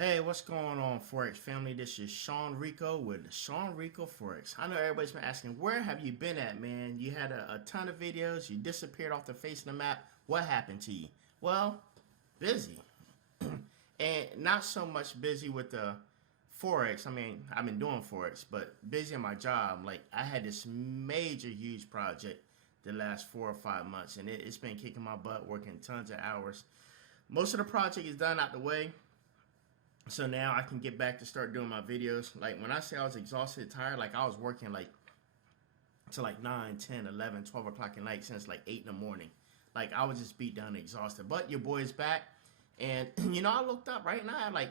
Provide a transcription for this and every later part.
Hey, what's going on, Forex family? This is Sean Rico with Sean Rico Forex. I know everybody's been asking, where have you been at, man? You had a ton of videos, you disappeared off the face of the map. What happened to you? Well, busy. And not so much busy with the Forex. I mean, I've been doing Forex, but busy in my job. Like, I had this major, huge project the last 4 or 5 months, and it's been kicking my butt, working tons of hours. Most of the project is done out the way. So now I can get back to start doing my videos. Like when I say I was exhausted, tired, like I was working like to like 9, 10, 11, 12 o'clock at night since like 8 in the morning. Like I was just beat down and exhausted. But your boy's back. And I looked up right now, I have like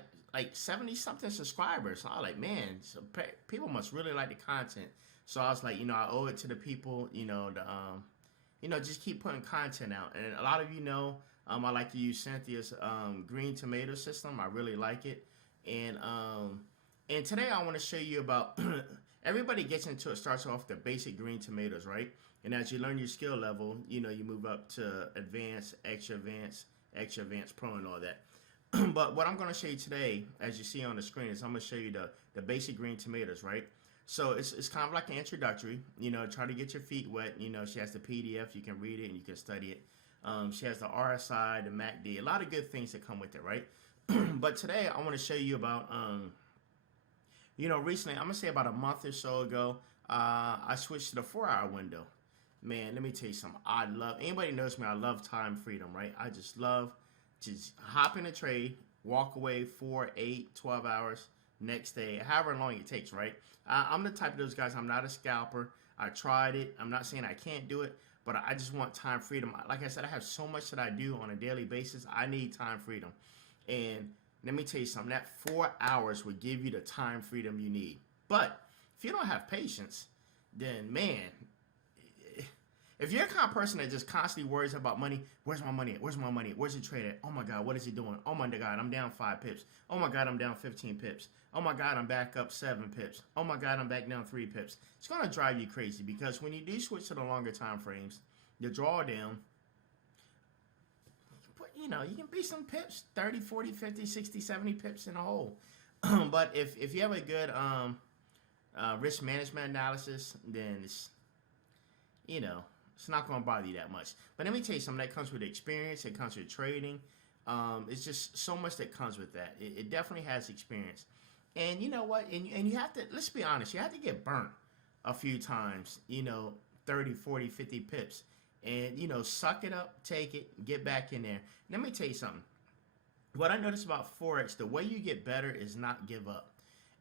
70 something subscribers. So I was like, man, so people must really like the content. So I was like, I owe it to the people, just keep putting content out. And a lot of I like to use Cynthia's green tomato system. I really like it. And today I want to show you about everybody gets into it, starts off the basic green tomatoes, right? And as you learn your skill level, you move up to advanced, extra advanced pro and all that. But what I'm going to show you today, as you see on the screen, is I'm going to show you the basic green tomatoes, right? So it's kind of like an introductory, try to get your feet wet. She has the PDF, you can read it and you can study it. She has the RSI, the MACD, a lot of good things that come with it, right? But today I want to show you about, recently, I'm going to say about a month or so ago, I switched to the 4-hour window. Man, let me tell you something. Anybody knows me, I love time freedom, right? I just love to hop in a trade, walk away 4, 8, 12 hours, next day, however long it takes, right? I'm the type of those guys, I'm not a scalper. I tried it. I'm not saying I can't do it, but I just want time freedom. Like I said, I have so much that I do on a daily basis. I need time freedom. And let me tell you something, that 4 hours would give you the time freedom you need. But if you don't have patience, then man, if you're the kind of person that just constantly worries about money, where's my money? Where's my money? Where's the trade at? Oh my God, what is he doing? Oh my God, I'm down 5 pips. Oh my God, I'm down 15 pips. Oh my God, I'm back up 7 pips. Oh my God, I'm back down 3 pips. It's going to drive you crazy because when you do switch to the longer time frames, the drawdown, you can be some pips, 30, 40, 50, 60, 70 pips in a hole. But if you have a good risk management analysis, then it's not going to bother you that much. But let me tell you something, that comes with experience. It comes with trading. It's just so much that comes with that. It definitely has experience. And you know what? And you have to, let's be honest, you have to get burnt a few times, 30, 40, 50 pips. And, suck it up, take it, get back in there. Let me tell you something. What I noticed about Forex, the way you get better is not give up.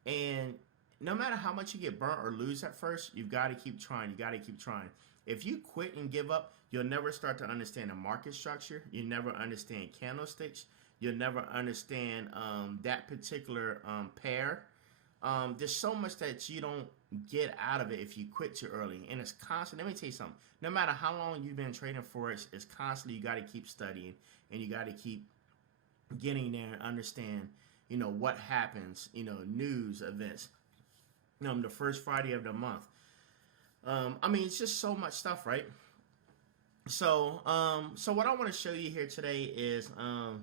And no matter how much you get burnt or lose at first, you've got to keep trying. You got to keep trying. If you quit and give up, you'll never start to understand the market structure. You never understand candlesticks. You'll never understand that particular pair. There's so much that you don't get out of it if you quit too early. And it's constant. Let me tell you something. No matter how long you've been trading Forex, it's constantly you got to keep studying and you got to keep getting there and understand, what happens, news, events. The first Friday of the month. It's just so much stuff, right? So what I want to show you here today is I'm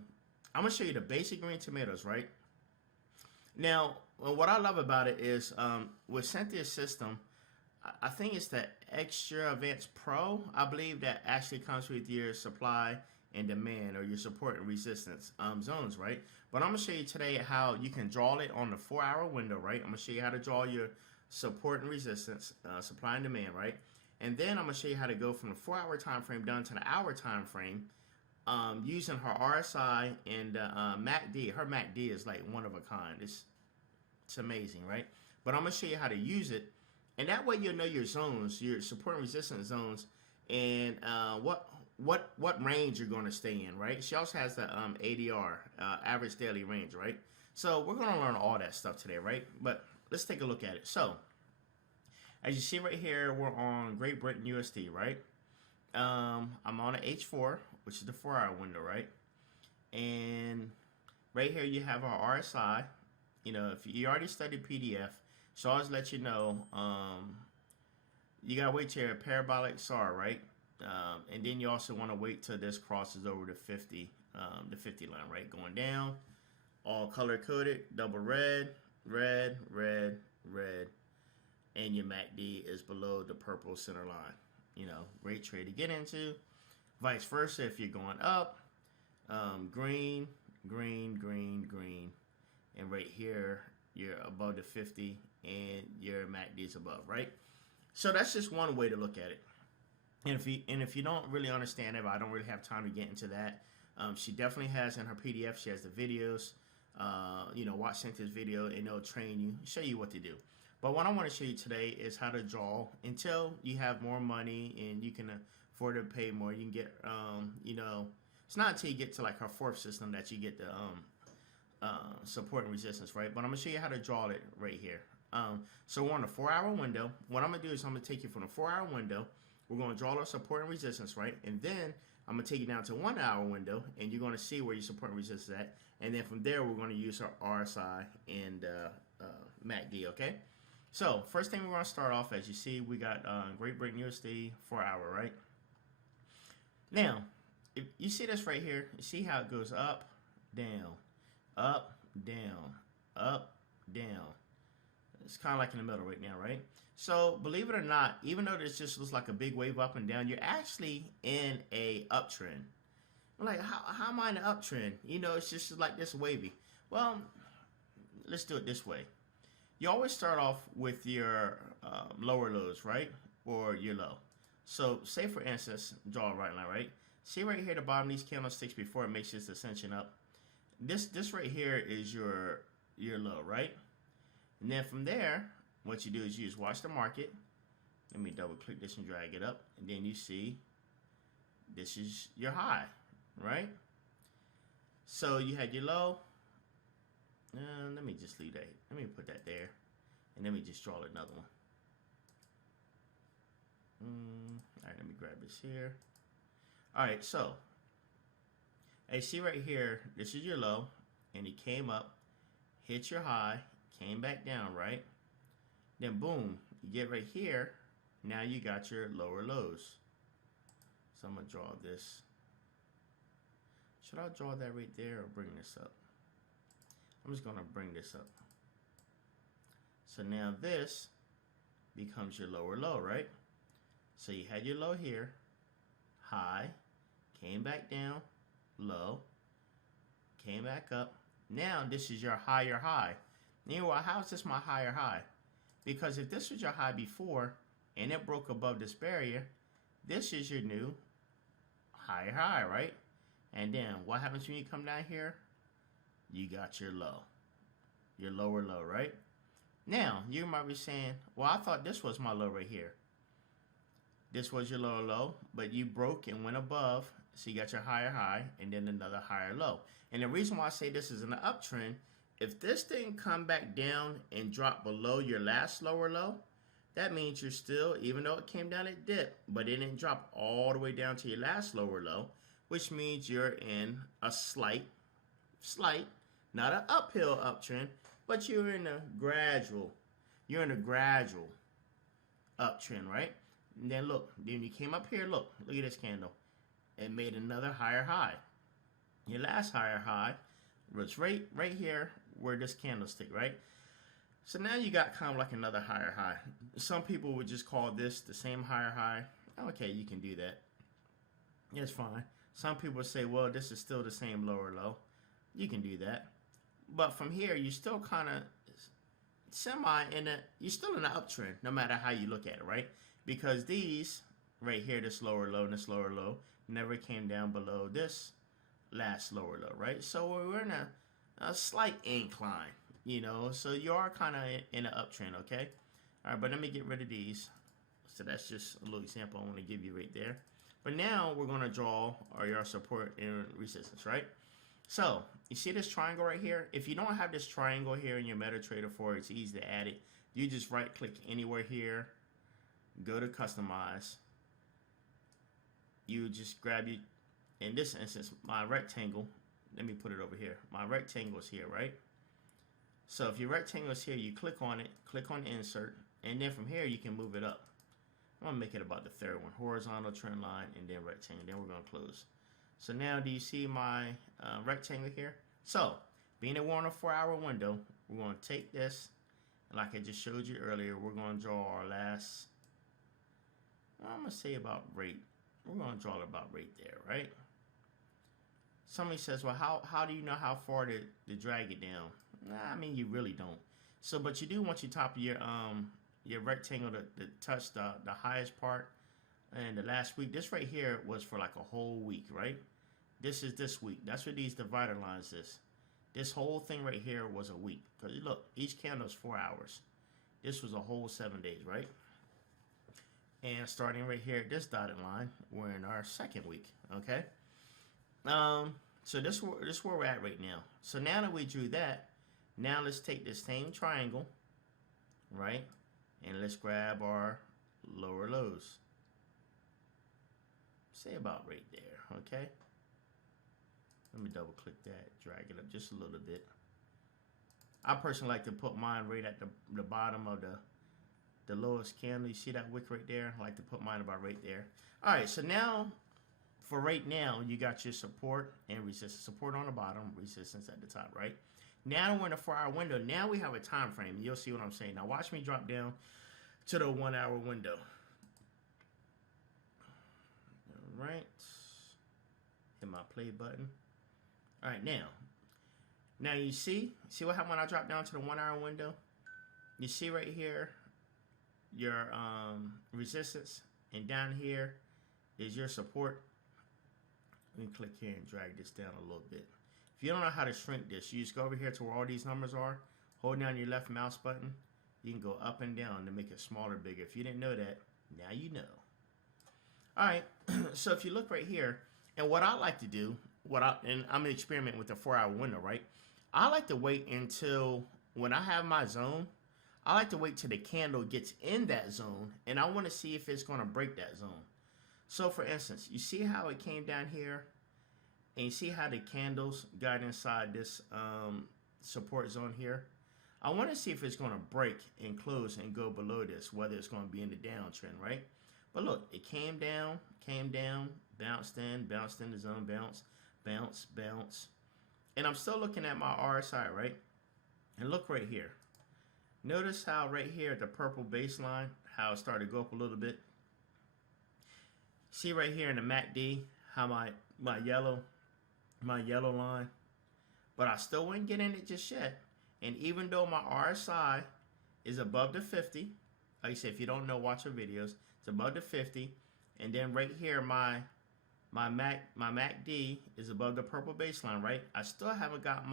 going to show you the basic green tomatoes, right? Now, what I love about it is with Cynthia's system, I think it's the Extra Advanced Pro, I believe, that actually comes with your supply and demand or your support and resistance zones, right? But I'm going to show you today how you can draw it on the 4-hour window, right? I'm going to show you how to draw your support and resistance, supply and demand, right? And then I'm going to show you how to go from the 4-hour time frame down to the hour time frame using her RSI and MACD. Her MACD is like one of a kind. It's amazing, right? But I'm going to show you how to use it. And that way you'll know your zones, your support and resistance zones, and what range you're going to stay in, right? She also has the ADR, average daily range, right? So we're going to learn all that stuff today, right? But let's take a look at it. So as you see right here, we're on Great Britain USD, right? I'm on an H4, which is the 4-hour window, right? And right here you have our RSI. If you already studied PDF, so I'll just let you know, you gotta wait till your parabolic SAR, right? And then you also want to wait till this crosses over the 50 line, right? Going down, all color coded, double red, red, red, red, and your MACD is below the purple center line. You know, great trade to get into. Vice versa, if you're going up, green, green, green, green, and right here you're above the 50 and your MACD is above, right? So that's just one way to look at it. And if you don't really understand it, I don't really have time to get into that. She definitely has in her PDF. She has the videos. You know, watch Cynthia's video and it'll train you, show you what to do. But what I want to show you today is how to draw until you have more money and you can afford to pay more. You can get, you know, it's not until you get to like her fourth system that you get the support and resistance, right? But I'm gonna show you how to draw it right here. So we're on a 4-hour window. What I'm gonna do is I'm gonna take you from the 4-hour window. We're gonna draw our support and resistance, right? And then I'm gonna take you down to 1-hour window, and you're gonna see where your support and resistance is at. And then from there, we're gonna use our RSI and MACD, okay? So first thing we're gonna start off, as you see, we got Great Britain USD 4-hour, right? Now, if you see this right here, you see how it goes up, down, up, down, up, down. It's kind of like in the middle right now, right? So believe it or not, even though this just looks like a big wave up and down, you're actually in a uptrend. I'm like, how am I in an uptrend? You know, it's just like this wavy. Well, let's do it this way. You always start off with your lower lows, right? Or your low. So say for instance, draw a right line, right? See right here, the bottom of these candlesticks before it makes this ascension up. This right here is your low, right? And then from there, what you do is you just watch the market. Let me double click this and drag it up. And then you see this is your high, right? So you had your low. Let me just leave that. Let me put that there. And let me just draw another one. All right, let me grab this here. All right, so hey, see right here, this is your low. And it came up, hit your high, came back down, right? Then boom, you get right here. Now you got your lower lows. So I'm gonna draw this. Should I draw that right there or bring this up? I'm just gonna bring this up. So now this becomes your lower low, right? So you had your low here, high, came back down, low, came back up. Now this is your higher high. Anyway, how is this my higher high? Because if this was your high before and it broke above this barrier, this is your new higher high, right? And then what happens when you come down here? You got your low, your lower low, right? Now, you might be saying, well, I thought this was my low right here. This was your lower low, but you broke and went above, so you got your higher high and then another higher low. And the reason why I say this is an uptrend, if this thing come back down and drop below your last lower low, that means you're still, even though it came down, it dipped, but it didn't drop all the way down to your last lower low, which means you're in a slight, not an uphill uptrend, but you're in a gradual uptrend, right? And then look, then you came up here, look at this candle. It made another higher high. Your last higher high was right here where this candlestick, right? So now you got kind of like another higher high. Some people would just call this the same higher high. Okay, you can do that. It's fine. Some people say, well, this is still the same lower low. You can do that. But from here, you're still kind of you're still in an uptrend, no matter how you look at it, right? Because these right here, this lower low and this lower low, never came down below this last lower low, right? So we're in a slight incline, you know, so you are kind of in an uptrend, okay? All right, but let me get rid of these. So that's just a little example I want to give you right there. But now we're going to draw our support and resistance, right? So you see this triangle right here? If you don't have this triangle here in your MetaTrader 4, it's easy to add it. You just right click anywhere here, go to customize. You just grab it. In this instance, my rectangle, let me put it over here. My rectangle is here, right? So if your rectangle is here, you click on it, click on insert, and then from here you can move it up. I'm gonna make it about the third one, horizontal trend line, and then rectangle. Then we're gonna close. So now, do you see my rectangle here? So Being that we're on a 4-hour window, we're going to take this, and like I just showed you earlier, we're going to draw our last, I'm going to say about right. We're going to draw it about right there, right? Somebody says, well, how do you know how far to drag it down? Nah, I mean, you really don't. So, but you do want your top of your rectangle to touch the highest part. And the last week, this right here was for like a whole week, right? This is this week. That's what these divider lines is. This whole thing right here was a week. Because look, each candle is 4 hours. This was a whole 7 days, right? And starting right here at this dotted line, we're in our second week, okay? So this is where we're at right now. So now that we drew that, now let's take this same triangle, right? And let's grab our lower lows. Say about right there, okay? Let me double click that, drag it up just a little bit. I personally like to put mine right at the bottom of the lowest candle. You see that wick right there? I like to put mine about right there. All right, so now, for right now, you got your support and resistance. Support on the bottom, resistance at the top, right? Now we're in a 4-hour window. Now we have a time frame. You'll see what I'm saying. Now watch me drop down to the 1-hour window. All right. Hit my play button. All right, now you see what happened when I drop down to the 1-hour window? You see right here your resistance, and down here is your support. Let me click here and drag this down a little bit. If you don't know how to shrink this, you just go over here to where all these numbers are, hold down your left mouse button. You can go up and down to make it smaller, bigger. If you didn't know that, now you know. All right, so if you look right here, and what I like to do, and I'm gonna experiment with the 4-hour window, right? I like to wait until when I have my zone, I like to wait till the candle gets in that zone, and I want to see if it's gonna break that zone. So for instance, you see how it came down here, and you see how the candles got inside this support zone here? I want to see if it's gonna break and close and go below this, whether it's gonna be in the downtrend, right? But look, it came down, bounced in the zone, bounce. And I'm still looking at my RSI, right? And look right here. Notice how right here at the purple baseline, how it started to go up a little bit. See right here in the MACD, how my yellow line, but I still wouldn't get in it just yet. And even though my RSI is above the 50, like I said, if you don't know, watch our videos. It's above the 50, and then right here my MACD is above the purple baseline, right? I still haven't got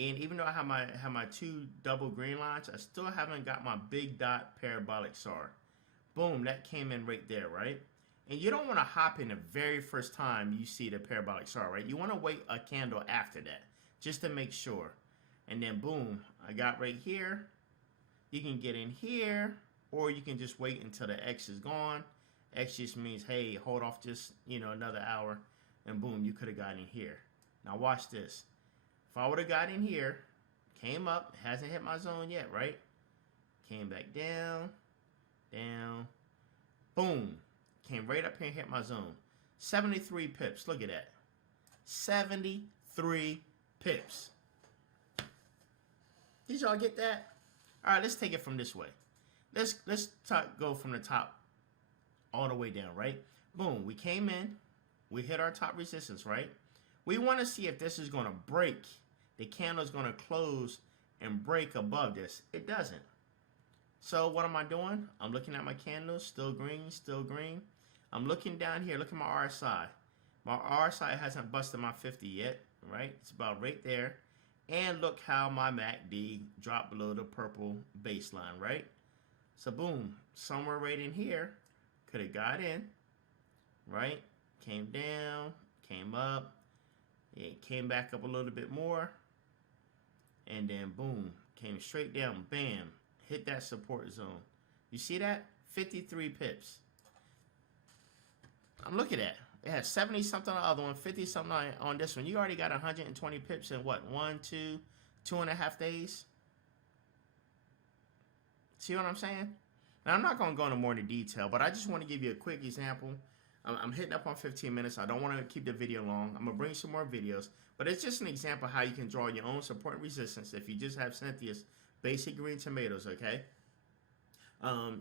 and even though I have my two double green lines, I still haven't got my big dot parabolic SAR. Boom, that came in right there, right? And you don't want to hop in the very first time you see the parabolic SAR, right? You want to wait a candle after that, just to make sure. And then boom, I got right here. You can get in here, or you can just wait until the X is gone. X just means, hey, hold off just, another hour, and boom, you could have got in here. Now watch this. If I would have got in here, came up, hasn't hit my zone yet, right? Came back down, boom. Came right up here and hit my zone. 73 pips, look at that. 73 pips. Did y'all get that? All right, let's take it from this way. Let's go from the top all the way down, right? Boom, we came in, we hit our top resistance, right? We want to see if this is going to break. The candle is going to close and break above this. It doesn't. So what am I doing? I'm looking at my candles, still green. I'm looking down here, look at my RSI. My RSI hasn't busted my 50 yet, right? It's about right there. And look how my MACD dropped below the purple baseline, right? So boom, somewhere right in here, could have got in, right? Came down, came up, it came back up a little bit more, and then boom, came straight down, bam, hit that support zone. You see that? 53 pips. I'm looking at. It had 70 something on the other one, 50 something on this one. You already got 120 pips in what? 1, 2, 2.5 days? See what I'm saying? Now, I'm not going to go into more into detail, but I just want to give you a quick example. I'm hitting up on 15 minutes. I don't want to keep the video long. I'm going to bring some more videos. But it's just an example how you can draw your own support and resistance if you just have Cynthia's basic green tomatoes, okay?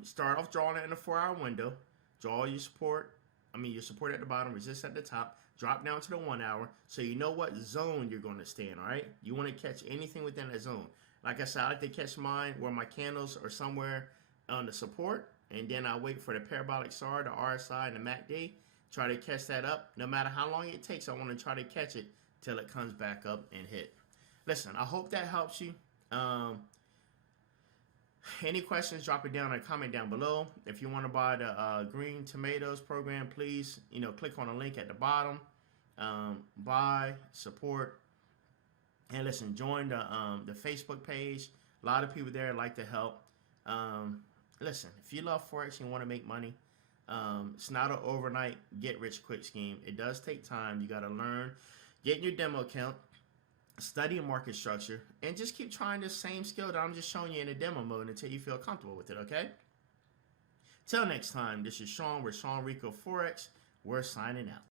Start off drawing it in a 4-hour window. Draw your support. Your support at the bottom, resist at the top. Drop down to the 1 hour so you know what zone you're going to stay in, all right? You want to catch anything within that zone. Like I said, I like to catch mine where my candles are somewhere on the support, and then I wait for the parabolic SAR, the RSI, and the MACD. Try to catch that up. No matter how long it takes, I want to try to catch it till it comes back up and hit. Listen, I hope that helps you. Any questions, drop it down in a comment down below. If you want to buy the Green Tomatoes program, please, click on the link at the bottom. Buy, support, and listen, join the Facebook page. A lot of people there like to help. Listen, if you love Forex and you want to make money, it's not an overnight get-rich-quick scheme. It does take time. You got to learn, get in your demo account, study market structure, and just keep trying the same skill that I'm just showing you in a demo mode until you feel comfortable with it, okay? Till next time, this is Sean with Sean Rico Forex. We're signing out.